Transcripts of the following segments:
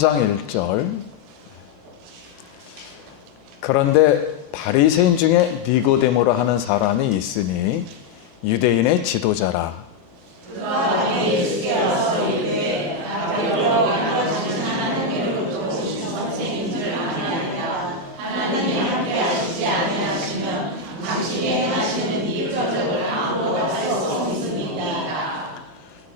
3장 1절. 그런데 바리새인 중에 니고데모라 하는 사람이 있으니 유대인의 지도자라.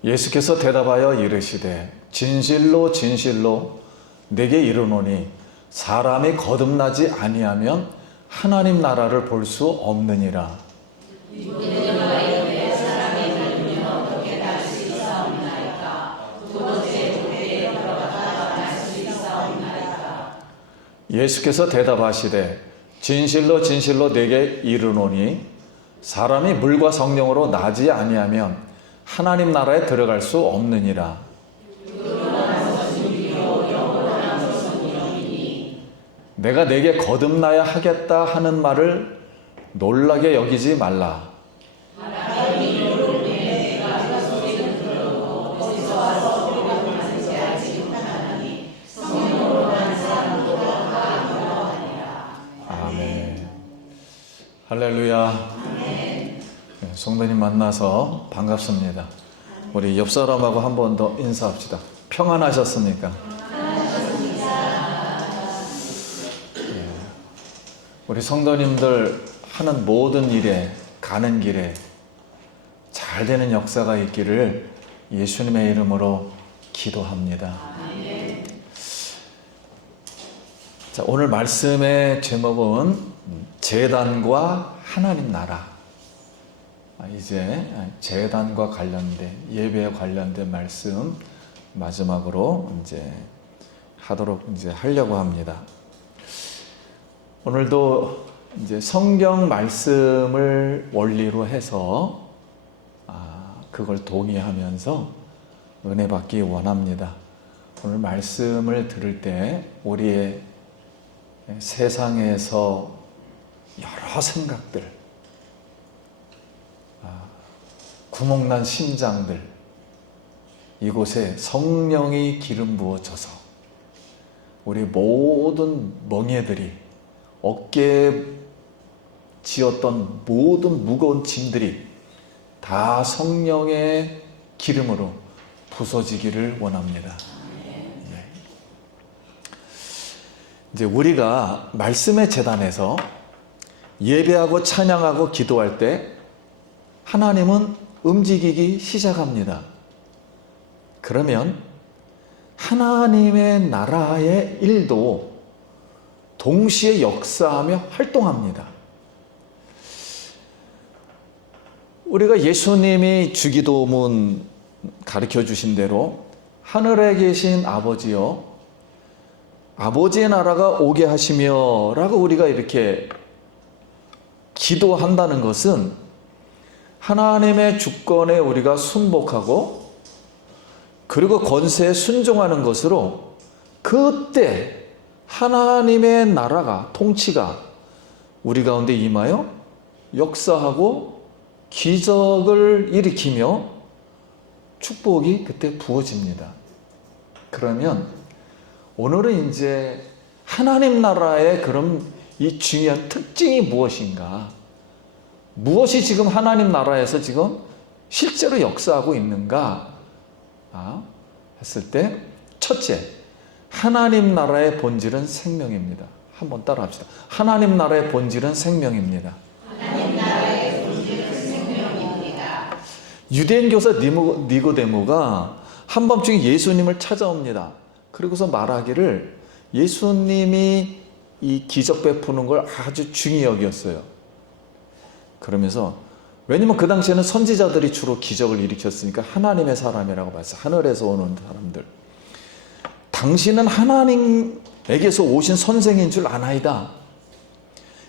예수께서 대답하여 이르시되 진실로 진실로 내게 이르노니 사람이 거듭나지 아니하면 하나님 나라를 볼 수 없느니라. 예수께서 대답하시되 진실로 진실로 내게 이르노니 사람이 물과 성령으로 나지 아니하면 하나님 나라에 들어갈 수 없느니라. 내가 내게 거듭나야 하겠다 하는 말을 놀라게 여기지 말라. 아멘. 할렐루야. 성도님 만나서 반갑습니다. 우리 옆 사람하고 한 번 더 인사합시다. 평안하셨습니까? 우리 성도님들 하는 모든 일에, 가는 길에 잘 되는 역사가 있기를 예수님의 이름으로 기도합니다. 자, 오늘 말씀의 제목은 제단과 하나님 나라. 이제 제단과 관련된, 예배에 관련된 말씀 마지막으로 이제 하려고 합니다. 오늘도 이제 성경 말씀을 원리로 해서 그걸 동의하면서 은혜 받기 원합니다. 오늘 말씀을 들을 때 우리의 세상에서 여러 생각들, 구멍난 심장들, 이곳에 성령이 기름 부어져서 우리 모든 멍에들이, 어깨에 지었던 모든 무거운 짐들이 다 성령의 기름으로 부서지기를 원합니다. 이제 우리가 말씀의 제단에서 예배하고 찬양하고 기도할 때 하나님은 움직이기 시작합니다. 그러면 하나님의 나라의 일도 동시에 역사하며 활동합니다. 우리가 예수님이 주기도문 가르쳐 주신 대로 하늘에 계신 아버지여 아버지의 나라가 오게 하시며 라고 우리가 이렇게 기도한다는 것은 하나님의 주권에 우리가 순복하고 그리고 권세에 순종하는 것으로 그때 하나님의 나라가, 통치가 우리 가운데 임하여 역사하고 기적을 일으키며 축복이 그때 부어집니다. 그러면 오늘은 이제 하나님 나라의 그럼 이 중요한 특징이 무엇인가? 무엇이 지금 하나님 나라에서 지금 실제로 역사하고 있는가? 했을 때 첫째, 하나님 나라의 본질은 생명입니다. 한번 따라합시다. 하나님 나라의 본질은 생명입니다. 하나님 나라의 본질은 생명입니다. 유대인 교사 니고데모가 한밤중에 예수님을 찾아옵니다. 그리고서 말하기를 예수님이 이 기적 베푸는 걸 아주 중히 여겼어요. 그러면서 왜냐면 그 당시에는 선지자들이 주로 기적을 일으켰으니까 하나님의 사람이라고 봤어요. 하늘에서 오는 사람들. 당신은 하나님에게서 오신 선생인 줄 아나이다.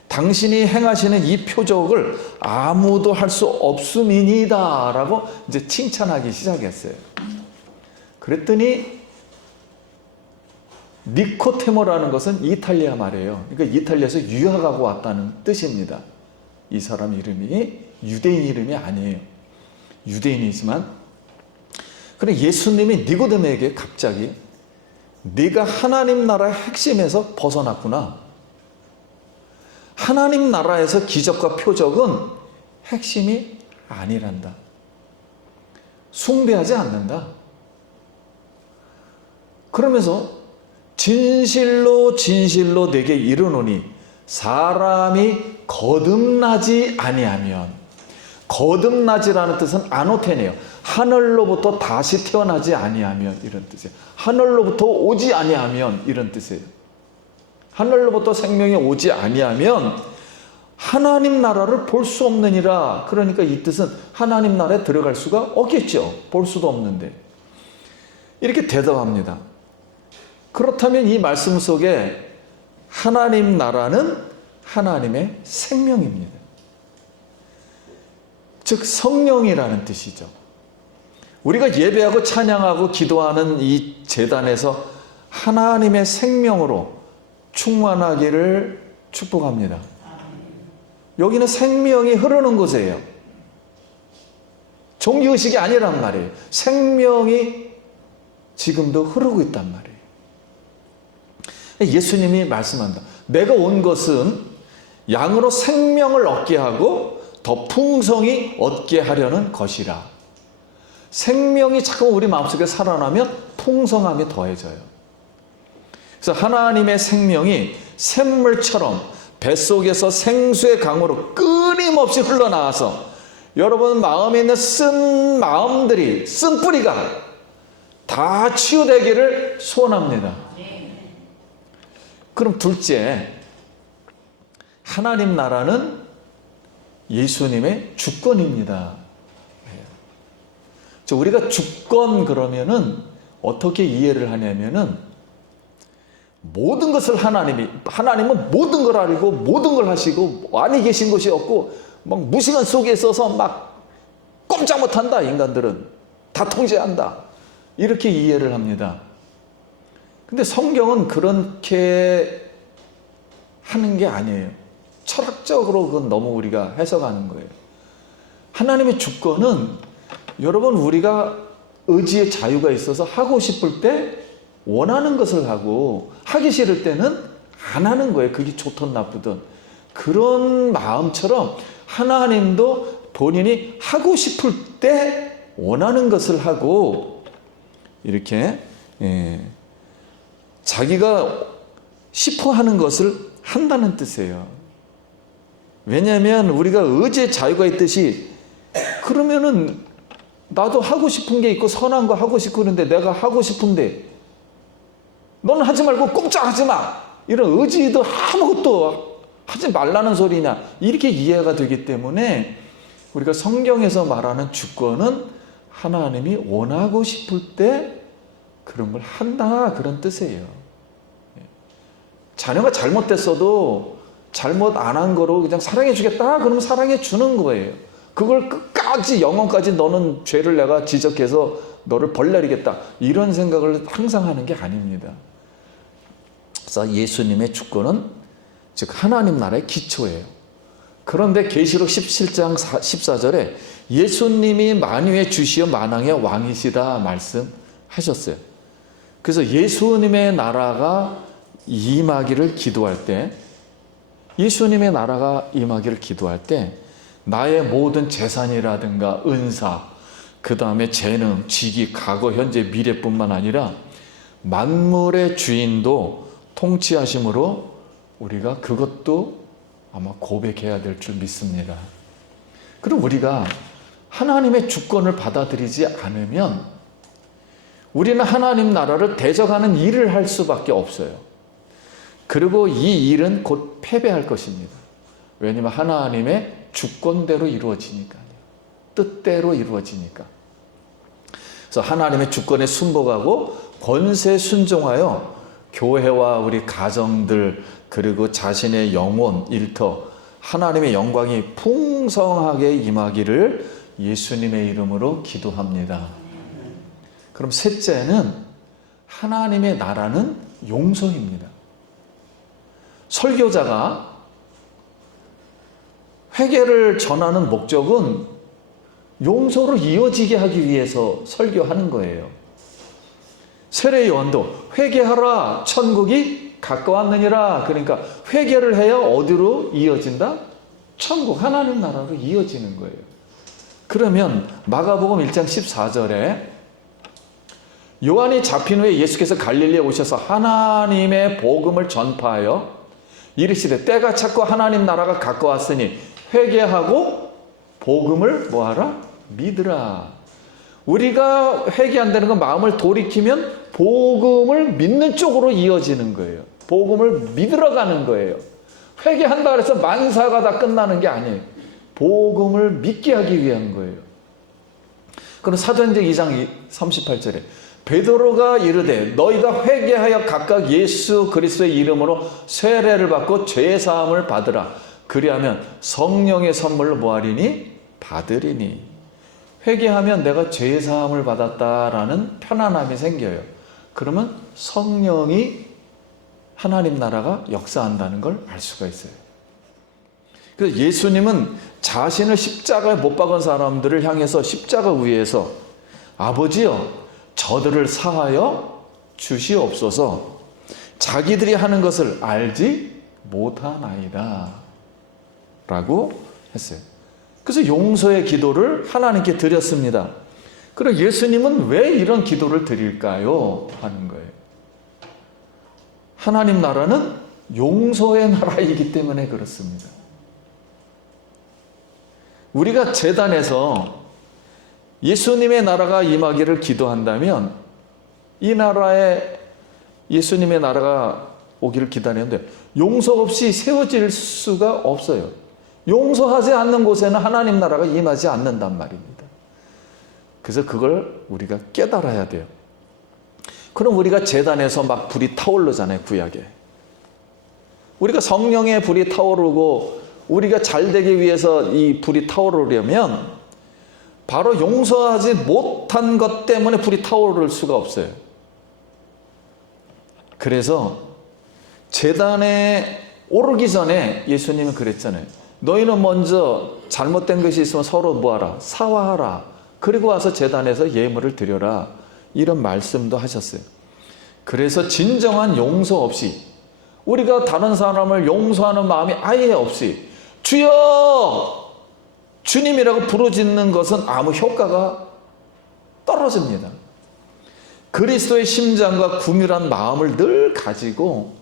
당신이 행하시는 이 표적을 아무도 할 수 없음이니이다 라고 이제 칭찬하기 시작했어요. 그랬더니 니코데모라는 것은 이탈리아 말이에요. 그러니까 이탈리아에서 유학하고 왔다는 뜻입니다. 이 사람 이름이 유대인 이름이 아니에요. 유대인이지만 그래 예수님이 니고데모에게 갑자기 네가 하나님 나라의 핵심에서 벗어났구나. 하나님 나라에서 기적과 표적은 핵심이 아니란다. 숭배하지 않는다. 그러면서 진실로 진실로 내게 이르노니 사람이 거듭나지 아니하면, 거듭나지라는 뜻은 아노테네요. 하늘로부터 다시 태어나지 아니하면, 이런 뜻이에요. 하늘로부터 오지 아니하면, 이런 뜻이에요. 하늘로부터 생명이 오지 아니하면 하나님 나라를 볼 수 없느니라. 그러니까 이 뜻은 하나님 나라에 들어갈 수가 없겠죠. 볼 수도 없는데. 이렇게 대답합니다. 그렇다면 이 말씀 속에 하나님 나라는 하나님의 생명입니다. 즉 성령이라는 뜻이죠. 우리가 예배하고 찬양하고 기도하는 이 제단에서 하나님의 생명으로 충만하기를 축복합니다. 여기는 생명이 흐르는 곳이에요. 종교의식이 아니란 말이에요. 생명이 지금도 흐르고 있단 말이에요. 예수님이 말씀한다. 내가 온 것은 양으로 생명을 얻게 하고 더 풍성히 얻게 하려는 것이라. 생명이 자꾸 우리 마음속에 살아나면 풍성함이 더해져요. 그래서 하나님의 생명이 샘물처럼 뱃속에서 생수의 강으로 끊임없이 흘러나와서 여러분 마음에 있는 쓴 마음들이, 쓴 뿌리가 다 치유되기를 소원합니다. 그럼 둘째, 하나님 나라는 예수님의 주권입니다. 우리가 주권 그러면은 어떻게 이해를 하냐면은 모든 것을 하나님은 모든 걸 알고 모든 걸 하시고 안에 계신 것이 없고 막 무시간 속에 있어서 막 꼼짝 못한다. 인간들은 다 통제한다. 이렇게 이해를 합니다. 근데 성경은 그렇게 하는 게 아니에요. 철학적으로 그건 너무 우리가 해석하는 거예요. 하나님의 주권은 여러분 우리가 의지의 자유가 있어서 하고 싶을 때 원하는 것을 하고 하기 싫을 때는 안 하는 거예요. 그게 좋든 나쁘든. 그런 마음처럼 하나님도 본인이 하고 싶을 때 원하는 것을 하고 이렇게 자기가 싶어 하는 것을 한다는 뜻이에요. 왜냐하면 우리가 의지의 자유가 있듯이 그러면은 나도 하고 싶은 게 있고 선한 거 하고 싶고 그런데 내가 하고 싶은데 너는 하지 말고 꼼짝하지 마. 이런 의지도 아무것도 하지 말라는 소리냐. 이렇게 이해가 되기 때문에 우리가 성경에서 말하는 주권은 하나님이 원하고 싶을 때 그런 걸 한다. 그런 뜻이에요. 자녀가 잘못됐어도 잘못 안 한 거로 그냥 사랑해 주겠다. 그러면 사랑해 주는 거예요. 그걸 끝까지 영원까지 너는 죄를 내가 지적해서 너를 벌 내리겠다. 이런 생각을 항상 하는 게 아닙니다. 그래서 예수님의 주권은 즉 하나님 나라의 기초예요. 그런데 계시록 17장 14절에 예수님이 만유의 주시어 만왕의 왕이시다 말씀하셨어요. 그래서 예수님의 나라가 임하기를 기도할 때, 예수님의 나라가 임하기를 기도할 때 나의 모든 재산이라든가 은사, 그 다음에 재능, 직위, 과거, 현재, 미래뿐만 아니라 만물의 주인도 통치하심으로 우리가 그것도 아마 고백해야 될 줄 믿습니다. 그럼 우리가 하나님의 주권을 받아들이지 않으면 우리는 하나님 나라를 대적하는 일을 할 수밖에 없어요. 그리고 이 일은 곧 패배할 것입니다. 왜냐하면 하나님의 주권대로 이루어지니까요. 뜻대로 이루어지니까. 그래서 하나님의 주권에 순복하고 권세에 순종하여 교회와 우리 가정들 그리고 자신의 영혼, 일터 하나님의 영광이 풍성하게 임하기를 예수님의 이름으로 기도합니다. 그럼 셋째는 하나님의 나라는 용서입니다. 설교자가 회개를 전하는 목적은 용서로 이어지게 하기 위해서 설교하는 거예요. 세례 요한도 회개하라 천국이 가까웠느니라. 그러니까 회개를 해야 어디로 이어진다? 천국, 하나님 나라로 이어지는 거예요. 그러면 마가복음 1장 14절에 요한이 잡힌 후에 예수께서 갈릴리에 오셔서 하나님의 복음을 전파하여 이르시되 때가 찼고 하나님 나라가 가까웠으니 회개하고 복음을 뭐하라? 믿으라. 우리가 회개한다는 건 마음을 돌이키면 복음을 믿는 쪽으로 이어지는 거예요. 복음을 믿으러 가는 거예요. 회개한다 그래서 만사가 다 끝나는 게 아니에요. 복음을 믿게 하기 위한 거예요. 그럼 사도행전 2장 38절에 베드로가 이르되 너희가 회개하여 각각 예수 그리스도의 이름으로 세례를 받고 죄 사함을 받으라. 그리하면 성령의 선물로 뭐하리니? 받으리니. 회개하면 내가 죄 사함을 받았다라는 편안함이 생겨요. 그러면 성령이 하나님 나라가 역사한다는 걸 알 수가 있어요. 그래서 예수님은 자신을 십자가에 못 박은 사람들을 향해서 십자가 위에서 아버지여 저들을 사하여 주시옵소서. 자기들이 하는 것을 알지 못하나이다 라고 했어요. 그래서 용서의 기도를 하나님께 드렸습니다. 그럼 예수님은 왜 이런 기도를 드릴까요? 하는 거예요. 하나님 나라는 용서의 나라이기 때문에 그렇습니다. 우리가 제단에서 예수님의 나라가 임하기를 기도한다면 이 나라에 예수님의 나라가 오기를 기다리는데 용서 없이 세워질 수가 없어요. 용서하지 않는 곳에는 하나님 나라가 임하지 않는단 말입니다. 그래서 그걸 우리가 깨달아야 돼요. 그럼 우리가 제단에서 막 불이 타오르잖아요, 구약에. 우리가 성령의 불이 타오르고 우리가 잘 되기 위해서 이 불이 타오르려면 바로 용서하지 못한 것 때문에 불이 타오를 수가 없어요. 그래서 제단에 오르기 전에 예수님은 그랬잖아요. 너희는 먼저 잘못된 것이 있으면 서로 뭐하라? 사과하라. 그리고 와서 제단에서 예물을 드려라. 이런 말씀도 하셨어요. 그래서 진정한 용서 없이 우리가 다른 사람을 용서하는 마음이 아예 없이 주여! 주님이라고 부르짖는 것은 아무 효과가 떨어집니다. 그리스도의 심장과 구밀한 마음을 늘 가지고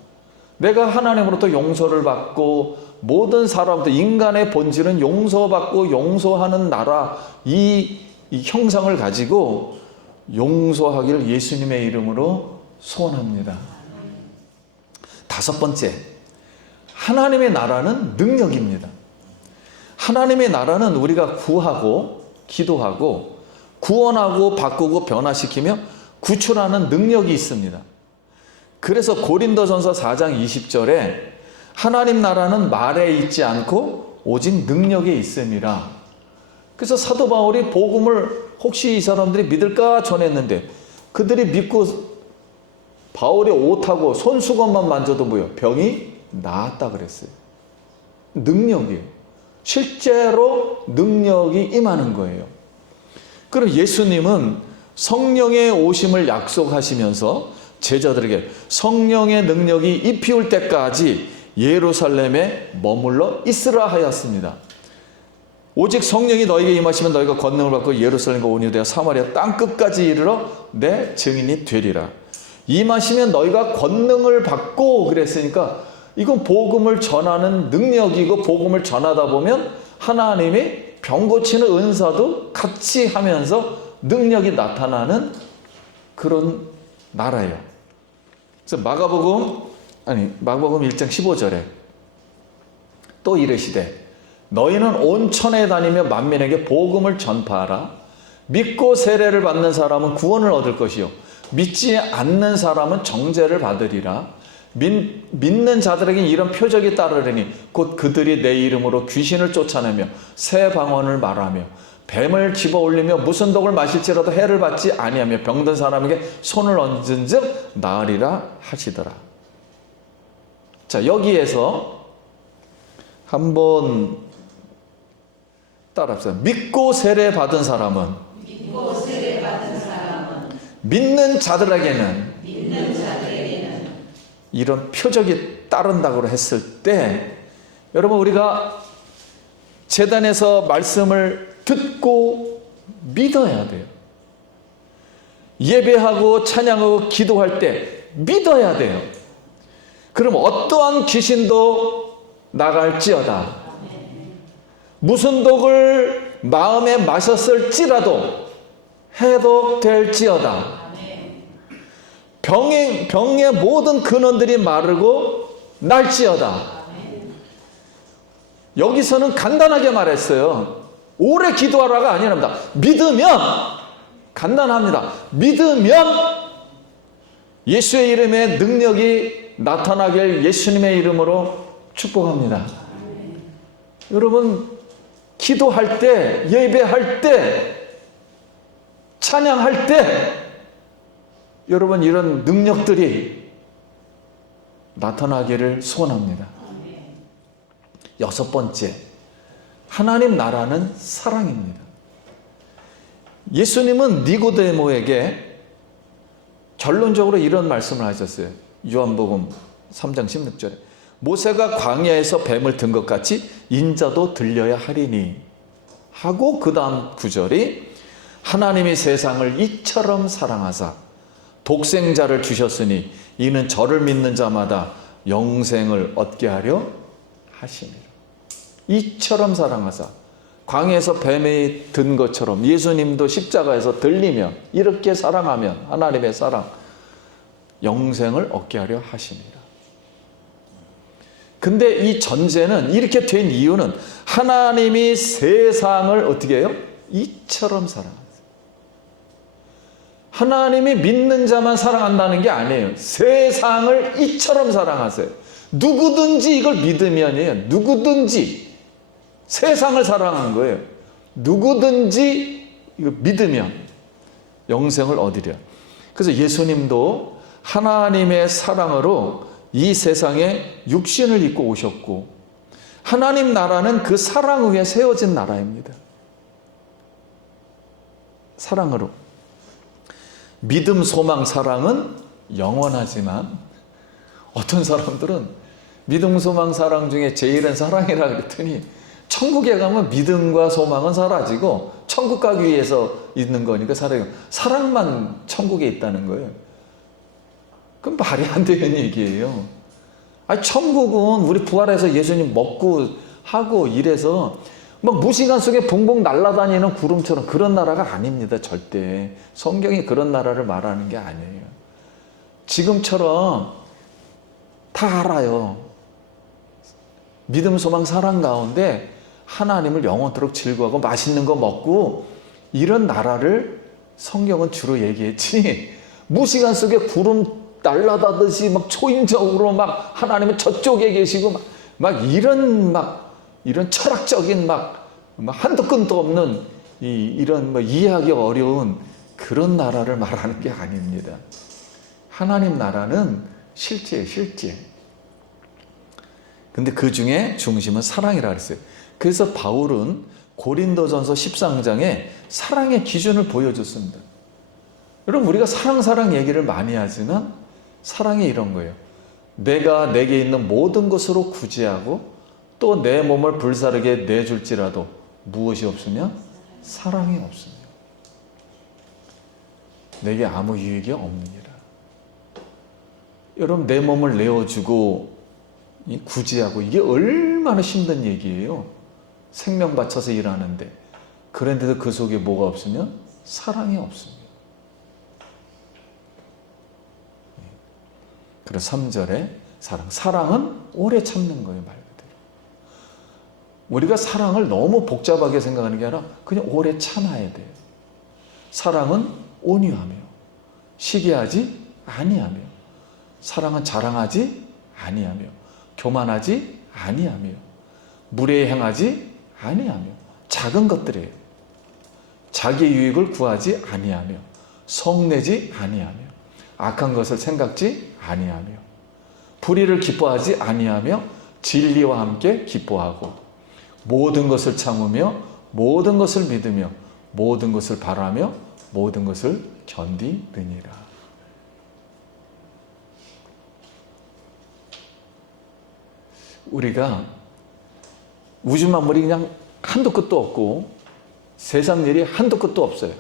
내가 하나님으로부터 용서를 받고 모든 사람들 인간의 본질은 용서받고 용서하는 나라 이 형상을 가지고 용서하기를 예수님의 이름으로 소원합니다. 다섯 번째, 하나님의 나라는 능력입니다. 하나님의 나라는 우리가 구하고 기도하고 구원하고 바꾸고 변화시키며 구출하는 능력이 있습니다. 그래서 고린도전서 4장 20절에 하나님 나라는 말에 있지 않고 오직 능력에 있음이라. 그래서 사도 바울이 복음을 혹시 이 사람들이 믿을까 전했는데 그들이 믿고 바울의 옷하고 손수건만 만져도 뭐예요? 병이 나았다 그랬어요. 능력이에요. 실제로 능력이 임하는 거예요. 그럼 예수님은 성령의 오심을 약속하시면서 제자들에게 성령의 능력이 입히올 때까지 예루살렘에 머물러 있으라 하였습니다. 오직 성령이 너에게 임하시면 너희가 권능을 받고 예루살렘과 온 유대와 사마리아 땅 끝까지 이르러 내 증인이 되리라. 임하시면 너희가 권능을 받고 그랬으니까 이건 복음을 전하는 능력이고 복음을 전하다 보면 하나님이 병 고치는 은사도 같이 하면서 능력이 나타나는 그런 나라예요. 그래서 마가복음 1장 15절에 또 이르시되 너희는 온 천하에 다니며 만민에게 복음을 전파하라. 믿고 세례를 받는 사람은 구원을 얻을 것이요 믿지 않는 사람은 정죄를 받으리라. 믿는 자들에게 이런 표적이 따르리니 곧 그들이 내 이름으로 귀신을 쫓아내며 새 방언을 말하며 뱀을 집어 올리며 무슨 독을 마실지라도 해를 받지 아니하며 병든 사람에게 손을 얹은 즉 나으리라 하시더라. 자, 여기에서 한번 따라합시다. 믿고 세례 받은 사람은 믿는 자들에게는 이런 표적이 따른다고 했을 때, 여러분, 우리가 제단에서 말씀을 듣고 믿어야 돼요. 예배하고 찬양하고 기도할 때 믿어야 돼요. 그럼 어떠한 귀신도 나갈지어다. 무슨 독을 마음에 마셨을지라도 해독될지어다. 병의 모든 근원들이 마르고 날지어다. 여기서는 간단하게 말했어요. 오래 기도하라가 아니랍니다. 믿으면, 간단합니다. 믿으면 예수의 이름에 능력이 나타나길 예수님의 이름으로 축복합니다. 여러분, 기도할 때, 예배할 때, 찬양할 때, 여러분, 이런 능력들이 나타나기를 소원합니다. 여섯 번째, 하나님 나라는 사랑입니다. 예수님은 니고데모에게 결론적으로 이런 말씀을 하셨어요. 요한복음 3장 16절에 모세가 광야에서 뱀을 든 것 같이 인자도 들려야 하리니 하고, 그 다음 구절이 하나님이 세상을 이처럼 사랑하사 독생자를 주셨으니 이는 저를 믿는 자마다 영생을 얻게 하려 하시니라. 이처럼 사랑하사, 광야에서 뱀이 든 것처럼 예수님도 십자가에서 들리며 이렇게 사랑하면 하나님의 사랑, 영생을 얻게 하려 하시니라. 근데 이 전제는, 이렇게 된 이유는 하나님이 세상을 어떻게 해요? 이처럼 사랑하세요. 하나님이 믿는 자만 사랑한다는 게 아니에요. 세상을 이처럼 사랑하세요. 누구든지 이걸 믿으면이에요. 누구든지 세상을 사랑한 거예요. 누구든지 이거 믿으면 영생을 얻으려. 그래서 예수님도 하나님의 사랑으로 이 세상에 육신을 입고 오셨고, 하나님 나라는 그 사랑 위에 세워진 나라입니다. 사랑으로. 믿음, 소망, 사랑은 영원하지만 어떤 사람들은 믿음, 소망, 사랑 중에 제일은 사랑이라 그랬더니 천국에 가면 믿음과 소망은 사라지고 천국 가기 위해서 있는 거니까 사랑만 천국에 있다는 거예요. 그럼 말이 안 되는 얘기예요. 아니, 천국은 우리 부활해서 예수님 먹고 하고 이래서 막 무시간 속에 붕붕 날아다니는 구름처럼 그런 나라가 아닙니다. 절대. 성경이 그런 나라를 말하는 게 아니에요. 지금처럼 다 알아요. 믿음, 소망, 사랑 가운데 하나님을 영원토록 즐거워하고 맛있는 거 먹고 이런 나라를 성경은 주로 얘기했지, 무시간 속에 구름 날아다듯이 막 초인적으로 막 하나님은 저쪽에 계시고 막 이런 철학적인 막 한도 끝도 없는 이런 이해하기 어려운 그런 나라를 말하는 게 아닙니다. 하나님 나라는 실제예요, 실제. 근데 그 중에 중심은 사랑이라 그랬어요. 그래서 바울은 고린도전서 13장에 사랑의 기준을 보여줬습니다. 여러분, 우리가 사랑 얘기를 많이 하지만 사랑이 이런 거예요. 내가 내게 있는 모든 것으로 구제하고 또 내 몸을 불사르게 내줄지라도 무엇이 없으면 사랑이 없으며 내게 아무 유익이 없느니라. 여러분, 내 몸을 내어주고 구제하고 이게 얼마나 힘든 얘기예요. 생명 바쳐서 일하는데, 그런데도 그 속에 뭐가 없으면 사랑이 없습니다. 그래서 3절에 사랑은 오래 참는 거예요, 말 그대로. 우리가 사랑을 너무 복잡하게 생각하는 게 아니라 그냥 오래 참아야 돼요. 사랑은 온유하며 시기하지 아니하며, 사랑은 자랑하지 아니하며 교만하지 아니하며 무례히 행하지 아니하며 작은 것들이에요. 자기 유익을 구하지 아니하며 성내지 아니하며 악한 것을 생각지 아니하며 불의를 기뻐하지 아니하며 진리와 함께 기뻐하고 모든 것을 참으며 모든 것을 믿으며 모든 것을 바라며 모든 것을 견디느니라. 우리가 우주 만물이 그냥 한도 끝도 없고 세상 일이 한도 끝도 없어요.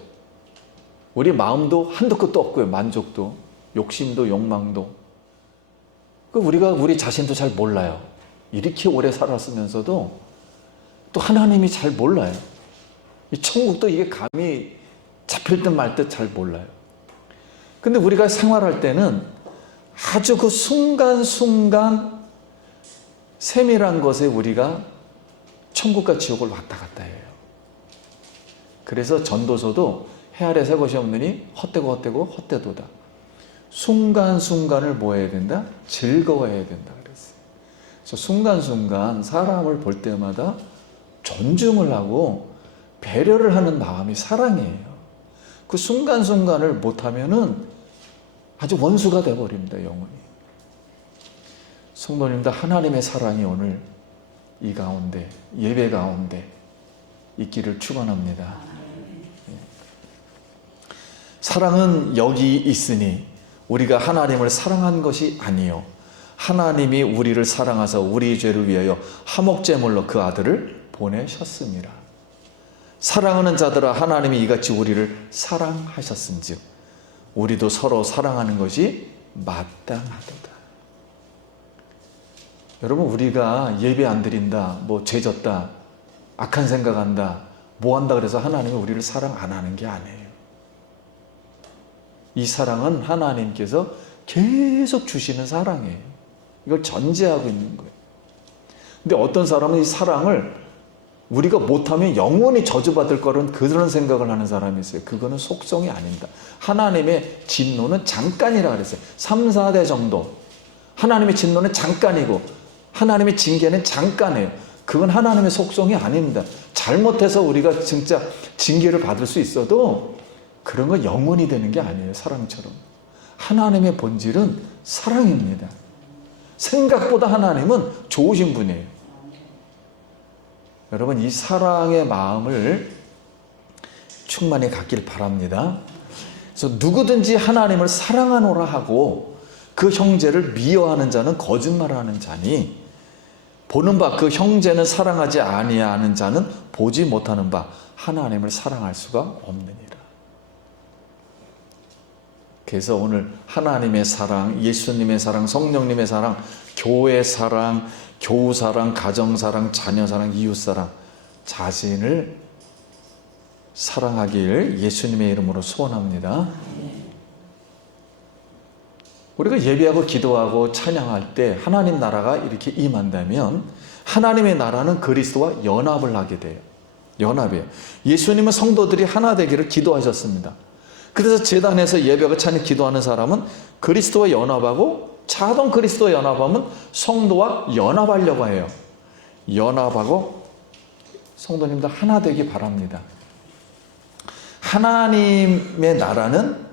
우리 마음도 한도 끝도 없고요. 만족도, 욕심도, 욕망도. 우리가 우리 자신도 잘 몰라요. 이렇게 오래 살았으면서도 또 하나님이 잘 몰라요. 이 천국도 이게 감이 잡힐 듯 말 듯 잘 몰라요. 근데 우리가 생활할 때는 아주 그 순간순간 세밀한 것에 우리가 천국과 지옥을 왔다 갔다 해요. 그래서 전도서도 해 아래 새 것이 없느니 헛되고 헛되고 헛되도다. 순간순간을 뭐 해야 된다? 즐거워해야 된다 그랬어요. 그래서 순간순간 사람을 볼 때마다 존중을 하고 배려를 하는 마음이 사랑이에요. 그 순간순간을 못하면은 아주 원수가 되어버립니다, 영혼이. 성도님들, 하나님의 사랑이 오늘 이 가운데, 예배 가운데 있기를 축원합니다. 사랑은 여기 있으니 우리가 하나님을 사랑한 것이 아니요 하나님이 우리를 사랑하사 우리 죄를 위하여 화목제물로 그 아들을 보내셨습니다. 사랑하는 자들아 하나님이 이같이 우리를 사랑하셨은즉 우리도 서로 사랑하는 것이 마땅하도다. 여러분, 우리가 예배 안 드린다, 뭐 죄졌다, 악한 생각한다, 뭐 한다 그래서 하나님이 우리를 사랑 안 하는 게 아니에요. 이 사랑은 하나님께서 계속 주시는 사랑이에요. 이걸 전제하고 있는 거예요. 근데 어떤 사람은 이 사랑을 우리가 못하면 영원히 저주받을 거라는 그런 생각을 하는 사람이 있어요. 그거는 속성이 아닙니다. 하나님의 진노는 잠깐이라 그랬어요. 3, 4대 정도. 하나님의 진노는 잠깐이고 하나님의 징계는 잠깐이에요. 그건 하나님의 속성이 아닙니다. 잘못해서 우리가 진짜 징계를 받을 수 있어도 그런 건 영원히 되는 게 아니에요. 사랑처럼. 하나님의 본질은 사랑입니다. 생각보다 하나님은 좋으신 분이에요. 여러분, 이 사랑의 마음을 충만히 갖길 바랍니다. 그래서 누구든지 하나님을 사랑하노라 하고 그 형제를 미워하는 자는 거짓말을 하는 자니 보는 바 그 형제는 사랑하지 아니하는 자는 보지 못하는 바 하나님을 사랑할 수가 없느니라. 그래서 오늘 하나님의 사랑, 예수님의 사랑, 성령님의 사랑, 교회 사랑, 교우 사랑, 가정 사랑, 자녀 사랑, 이웃 사랑, 자신을 사랑하길 예수님의 이름으로 소원합니다. 우리가 예배하고 기도하고 찬양할 때 하나님 나라가 이렇게 임한다면 하나님의 나라는 그리스도와 연합을 하게 돼요. 연합이에요. 예수님은 성도들이 하나 되기를 기도하셨습니다. 그래서 제단에서 예배하고 찬양 기도하는 사람은 그리스도와 연합하고 자동 그리스도와 연합하면 성도와 연합하려고 해요. 연합하고 성도님들 하나 되기 바랍니다. 하나님의 나라는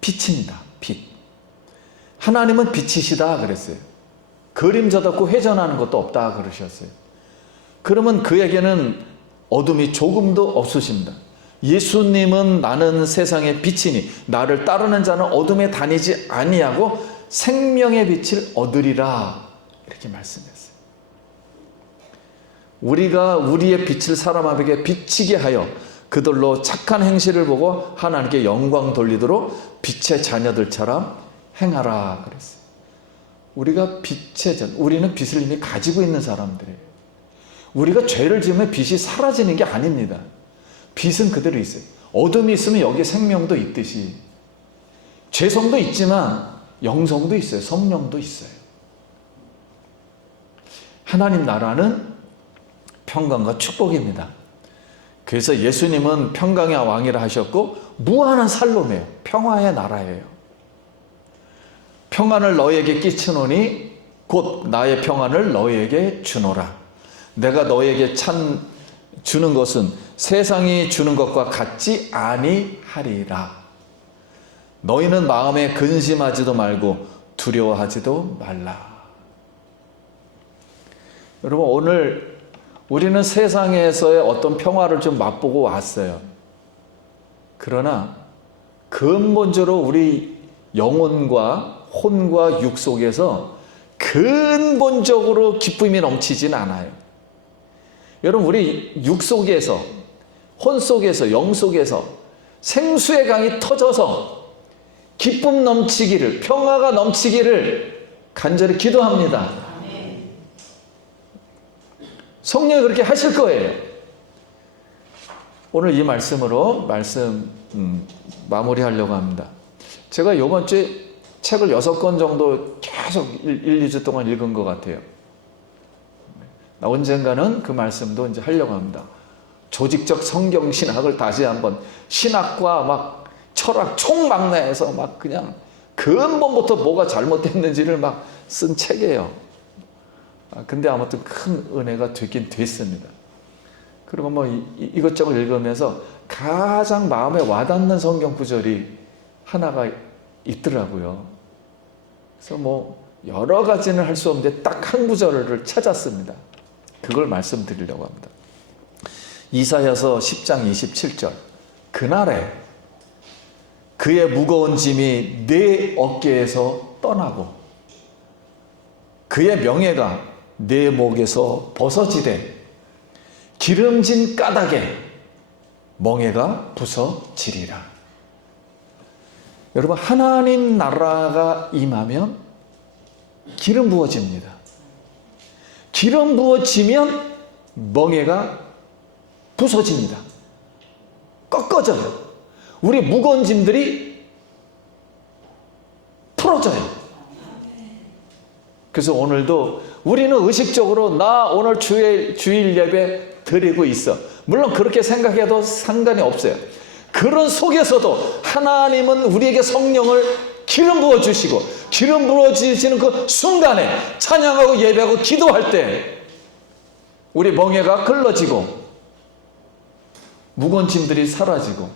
빛입니다. 빛. 하나님은 빛이시다 그랬어요. 그림자도 없고 회전하는 것도 없다 그러셨어요. 그러면 그에게는 어둠이 조금도 없으십니다. 예수님은 나는 세상의 빛이니 나를 따르는 자는 어둠에 다니지 아니하고 생명의 빛을 얻으리라 이렇게 말씀했어요. 우리가 우리의 빛을 사람에게 비치게 하여 그들로 착한 행실을 보고 하나님께 영광 돌리도록 빛의 자녀들처럼 행하라 그랬어요. 우리가 우리는 빛을 이미 가지고 있는 사람들이에요. 우리가 죄를 지으면 빛이 사라지는 게 아닙니다. 빛은 그대로 있어요. 어둠이 있으면 여기에 생명도 있듯이 죄성도 있지만 영성도 있어요. 성령도 있어요. 하나님 나라는 평강과 축복입니다. 그래서 예수님은 평강의 왕이라 하셨고 무한한 살롬이에요. 평화의 나라예요. 평안을 너에게 끼치노니 곧 나의 평안을 너에게 주노라. 내가 너에게 주는 것은 세상이 주는 것과 같지 아니하리라. 너희는 마음에 근심하지도 말고 두려워하지도 말라. 여러분, 오늘 우리는 세상에서의 어떤 평화를 좀 맛보고 왔어요. 그러나 근본적으로 우리 영혼과 혼과 육 속에서 근본적으로 기쁨이 넘치진 않아요. 여러분, 우리 육 속에서, 혼 속에서, 영 속에서 생수의 강이 터져서 기쁨 넘치기를, 평화가 넘치기를 간절히 기도합니다. 성령이 그렇게 하실 거예요. 오늘 이 말씀으로 말씀 마무리하려고 합니다. 제가 이번 주에 책을 6권 정도 계속 1, 2주 동안 읽은 것 같아요. 언젠가는 그 말씀도 이제 하려고 합니다. 조직적 성경 신학을 다시 한번, 신학과 막 철학 총망라해서 막 그냥 근본부터 뭐가 잘못됐는지를 막 쓴 책이에요. 근데 아무튼 큰 은혜가 되긴 됐습니다. 그리고 뭐 이것저것 읽으면서 가장 마음에 와닿는 성경 구절이 하나가 있더라고요. 그래서 뭐 여러 가지는 할 수 없는데 딱 한 구절을 찾았습니다. 그걸 말씀드리려고 합니다. 이사야서 10장 27절. 그날에 그의 무거운 짐이 내 어깨에서 떠나고 그의 명예가 내 목에서 벗어지되 기름진 까닭에 멍에가 부서지리라. 여러분, 하나님 나라가 임하면 기름 부어집니다. 기름 부어지면 멍에가 부서집니다. 꺾어져요. 우리 무거운 짐들이 풀어져요. 그래서 오늘도 우리는 의식적으로 나 오늘 주일 예배 드리고 있어. 물론 그렇게 생각해도 상관이 없어요. 그런 속에서도 하나님은 우리에게 성령을 기름 부어주시고, 기름 부어주시는 그 순간에 찬양하고 예배하고 기도할 때 우리 멍에가 끌어지고 무거운 짐들이 사라지고,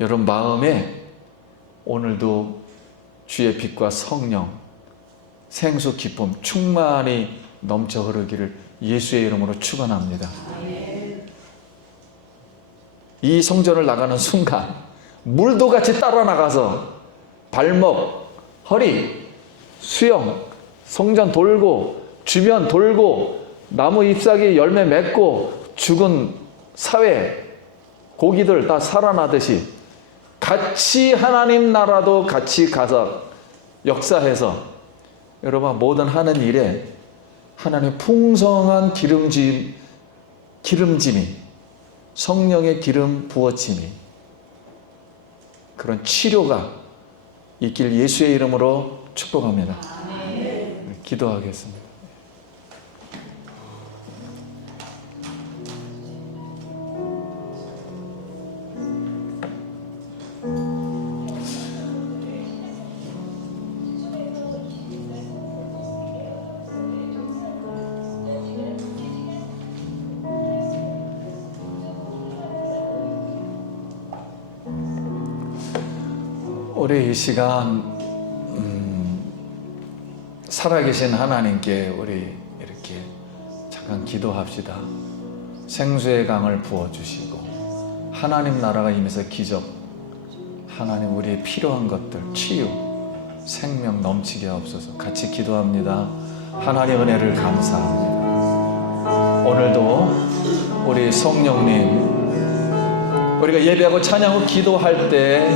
여러분 마음에 오늘도 주의 빛과 성령, 생수 기쁨 충만히 넘쳐 흐르기를 예수의 이름으로 축원합니다. 이 성전을 나가는 순간 물도 같이 따라 나가서 발목, 허리, 수영, 성전 돌고 주변 돌고 나무 잎사귀 열매 맺고 죽은 사회 고기들 다 살아나듯이 같이 하나님 나라도 같이 가서 역사해서 여러분 모든 하는 일에 하나님 풍성한 기름짐이, 성령의 기름 부어짐이, 그런 치료가 있길 예수의 이름으로 축복합니다. 기도하겠습니다. 우리 이 시간 살아계신 하나님께 우리 이렇게 잠깐 기도합시다. 생수의 강을 부어주시고 하나님 나라가 임해서 기적, 하나님 우리의 필요한 것들 치유, 생명 넘치게 하옵소서. 같이 기도합니다. 하나님 은혜를 감사합니다. 오늘도 우리 성령님, 우리가 예배하고 찬양하고 기도할 때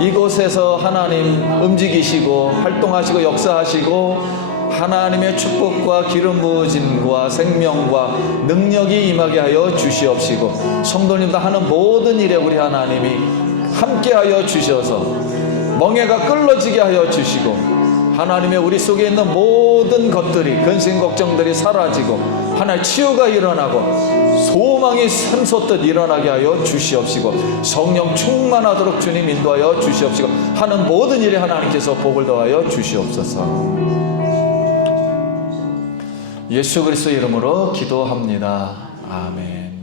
이곳에서 하나님 움직이시고 활동하시고 역사하시고 하나님의 축복과 기름 부어짐과 생명과 능력이 임하게 하여 주시옵시고, 성도님도 하는 모든 일에 우리 하나님이 함께하여 주셔서 멍에가 끌어지게 하여 주시고, 하나님의 우리 속에 있는 모든 것들이, 근심 걱정들이 사라지고 하나님 치유가 일어나고 소망이 샘솟듯 일어나게 하여 주시옵시고, 성령 충만하도록 주님 인도하여 주시옵시고, 하는 모든 일에 하나님께서 복을 더하여 주시옵소서. 예수 그리스도 이름으로 기도합니다. 아멘.